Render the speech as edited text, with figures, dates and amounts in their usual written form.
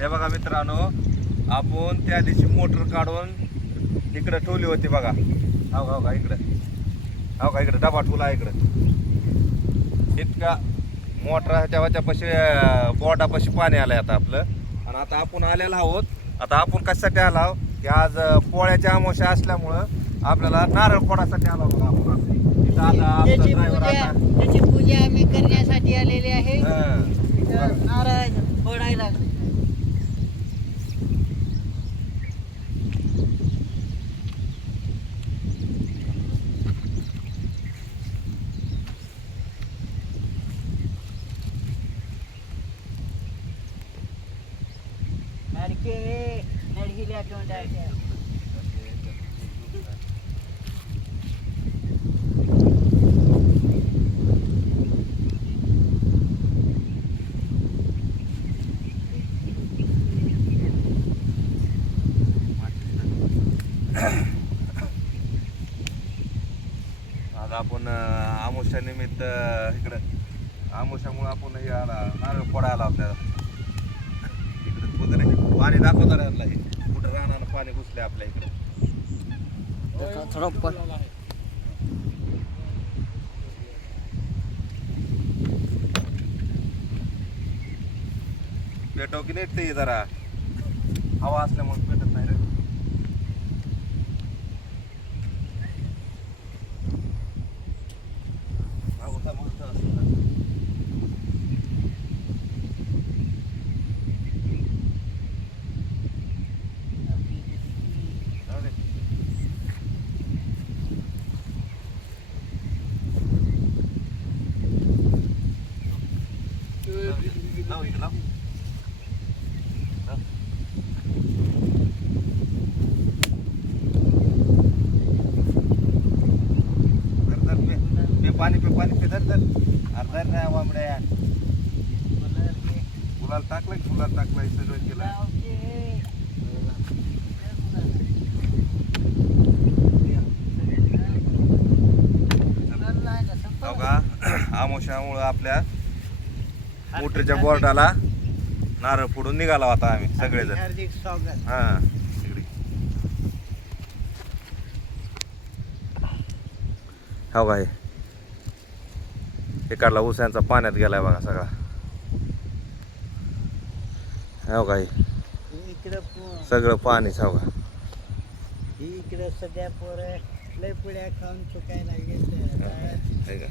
हे बघा मित्रांनो, आपण त्या दिवशी मोटर काढून इकडे ठेवली होती बघा. हो का इकडे, हो का इकडे डबा ठेवला इकडे. इतका मोटर ह्याच्यापाशी बोर्डापाशी पाणी आलंय आता आपलं. आणि आता आपण आलेलो आहोत. आता आपण कशासाठी आलो आहोत की आज पोळ्याच्या अमावस्या असल्यामुळं आपल्याला नारळ फोडासाठी आलो बघा आपण. इथं आता आमचा ड्रायव्हर आता त्याची पूजा आम्ही करण्यासाठी आलेले आहे. हं. नारळ फोडायला नडगिल्या तोंडाच्या आज आपण अमावस्या निमित्त इकडं अमावस्यामुळे आपण हे आला नारळ फोडायला आपल्याला इकडे वगैरे पाणी दाखवता राहिलं हे कुठं राहणार पाणी घुसले आपल्या इकडे. पेटव की नाही ते जरा हवा असल्यामुळे पेटत नाही रे. पाणी पे धर अर्धा नाही वांबड्या फुलाला टाकलं की फुलाला टाकलं सगळं केलं. हो का अमावस्यामुळं आपल्या मोटरच्या बोर्डाला नारळ फोडून निघाला होता आम्ही सगळेजण. हार्दिक स्वागत. हा तिकडे हो का हे काढला ऊसांचा पाण्यात गेलाय बघा सगळा. हो का इकडं सगळं पाणीच हो का. इकडं सध्या पोरं लय पुड्या खाऊन चुकायला गेलं.